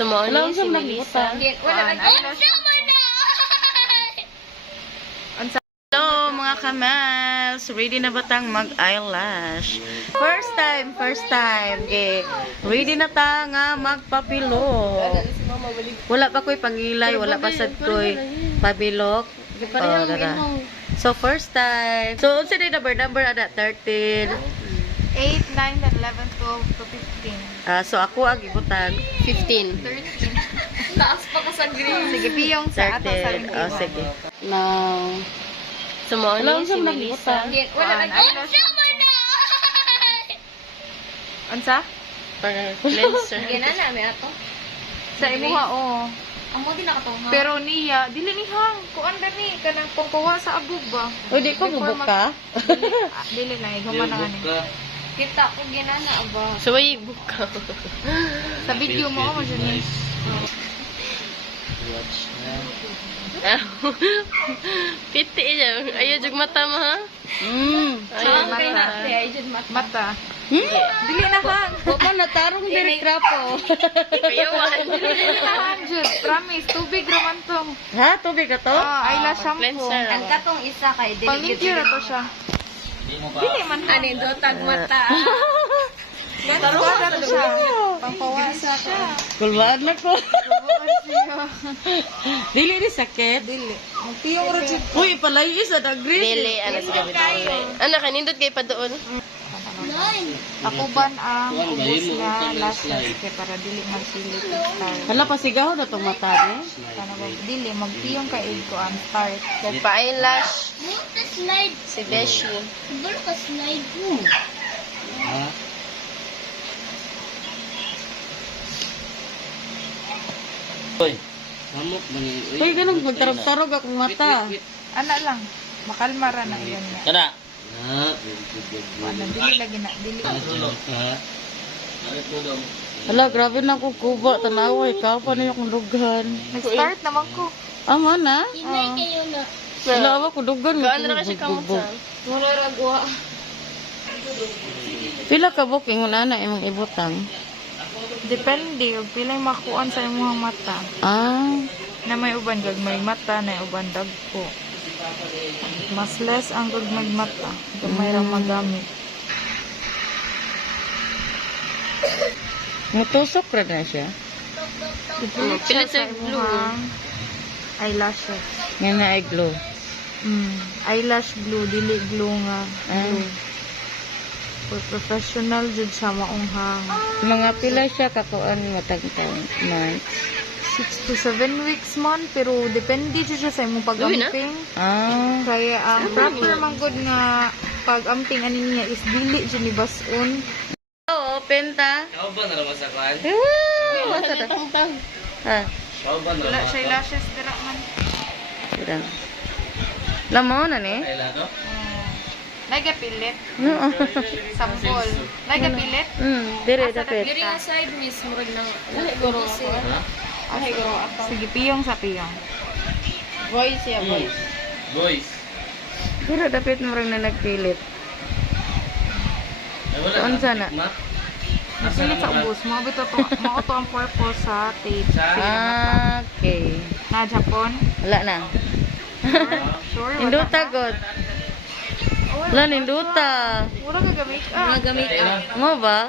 Sumoni, si Melissa. Hello mga kamals! Ready na ba tang mag-eyelash? First time. Ready na ta nga magpapilo. Wala pa ko'y pangilay, wala pa sad ko'y pabilok. Oh, dara. So first time. So unsa day number ada 13. 8, 9, 11, 12 to 15. So ako ang ibutang 15. 13. Taas pa ka sa green. Sige, piyong sa ato sa 13. Oh, sige. Now, Sumoni, si Melissa. Unsa? Cleanser. Ginana, may ato. Sa imuha, oo. Amo din nakatong. Pero niya, dili ni hang. Kuan gani kanang pangkuha sa abog ba? O, di ko bubuk ka? Dili na, human na gani. Kita ko ginana aba. So, may buka. Sa video mo mo dyan. Piti niya. Ayaw jug mata mo, ha? Ayaw mata. Dili na hang. Huwag na tarong diri krapo. Kayawan. Dili na hang, Jud. Promise, tubig raman tong. Ha? Tubig ka to? Eyelash shampoo. Cleanser. Ang katong isa kay Pang-limpyo na to siya. Dili man hang. Anindotag mata. Tarong na to siya. Pampawasa siya. Kulbaan na ko. Pampawasa siya. Dili ni sakit. Dili. Magpiyong ra Jud. Uy, palay isa na gris. Dili, ano sa gabi Ano, kanindot kayo pa doon? Takuban ang ubos na lashes kay para dili magsilit yung start. Hala, pasigaw na itong mata ni. Kana ba dili magpiyong kay ko ang start. Nagpa-eyelash Slide. si Beshi. Balo ka slide. Hoy, mamok ba ni? Uy, ganun, magtarog-tarog akong mata. Ana lang. Makalmara na iyan na. Kada. Ano dili lagi na dili. Hala, grabe na akong kuba. Tanaway ka, paano yung dugan? Nag-start naman ko. Ama na? Inay kayo na. Wala ako kudugan. Gaano na kasi kamot Wala ragwa. Pila ka booking mo na imong ibutang? Depende og pila makuan sa imong mata. Na may uban gagmay mata na uban dagko. Mas less ang gagmay mata. Gamay ra magamit. Mutusok ra na siya. Ipilit siya sa imong eyelashes. Nga na ay glow. Eyelash glue, dili glue nga. Ah. For professional jud siya maunghang. Mga pila siya kakuan matagtang months. 6 to 7 weeks man, pero depende jud siya sa imong pag-amping. Kaya ang proper man good nga pag-amping ani niya is dili jud ni bas-on. Open ta. Kau ba na sa kan? Masa ta? Ha. Kau ba na? Wala siya lashes dira man. Sira. Lamo na ni. Ay la to? Nagapilit. No. Sampol. Nagapilit. Dire dapat. Diri nga side miss murag nang Guro ako. Ay, guro ako. Sige, piyong sa piyong. Voice ya, voice. Boys. Dire dapat mo ring na nagpilit. Ay wala. Saan sana? Nasilit sa ubos. Mao to ang purpose sa tape. Okay. Na Japon. Wala na. Sure. Induta god. Wala ninduta. Wala ka gamit. gamit Mo ba?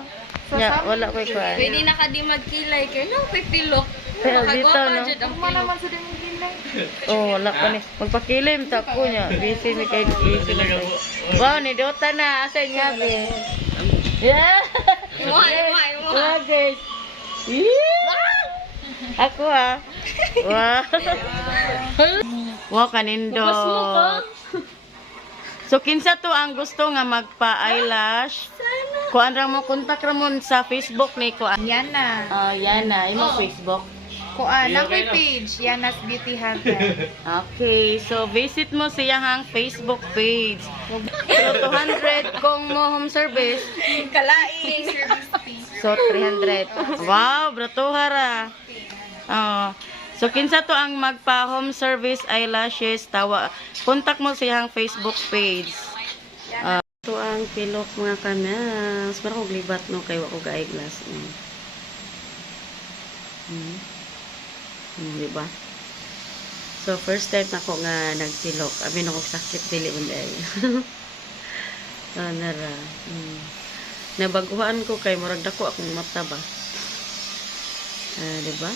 Ya, wala ko ikuan. Pwede na ka di magkilay kay no pipilok. Pero dito no. Kuma naman sa din ginay. Oh, wala pa ni. Magpakilim ta ko niya. Busy ni kay busy na. Wow, ni Dota na asa niya be. Yeah. Wow, guys. Ako Wow. Wow, kanindot. So, kinsa to ang gusto nga magpa-eyelash? Kuan ra mo, kontak ra mo sa Facebook ni Kuan. Yan na. Yan na. Imo Facebook. Kuan, ang page. Yanas Beauty Hunter. Okay, so visit mo siyang Facebook page. So 200 kung mo home service. Kalaing service fee. So 300. Wow, bratuhara. So kinsa to ang magpa home service eyelashes kontak mo siyang Facebook page. Ito ang pilok mga kanas. Pero kung libat no kay wako ga eyeglass. Di ba? So, first time na ko nga nagpilok. Abi na ko sakit dili unday. Nara. Nabaguhan ko kay murag dako akong mata ba. Di ba?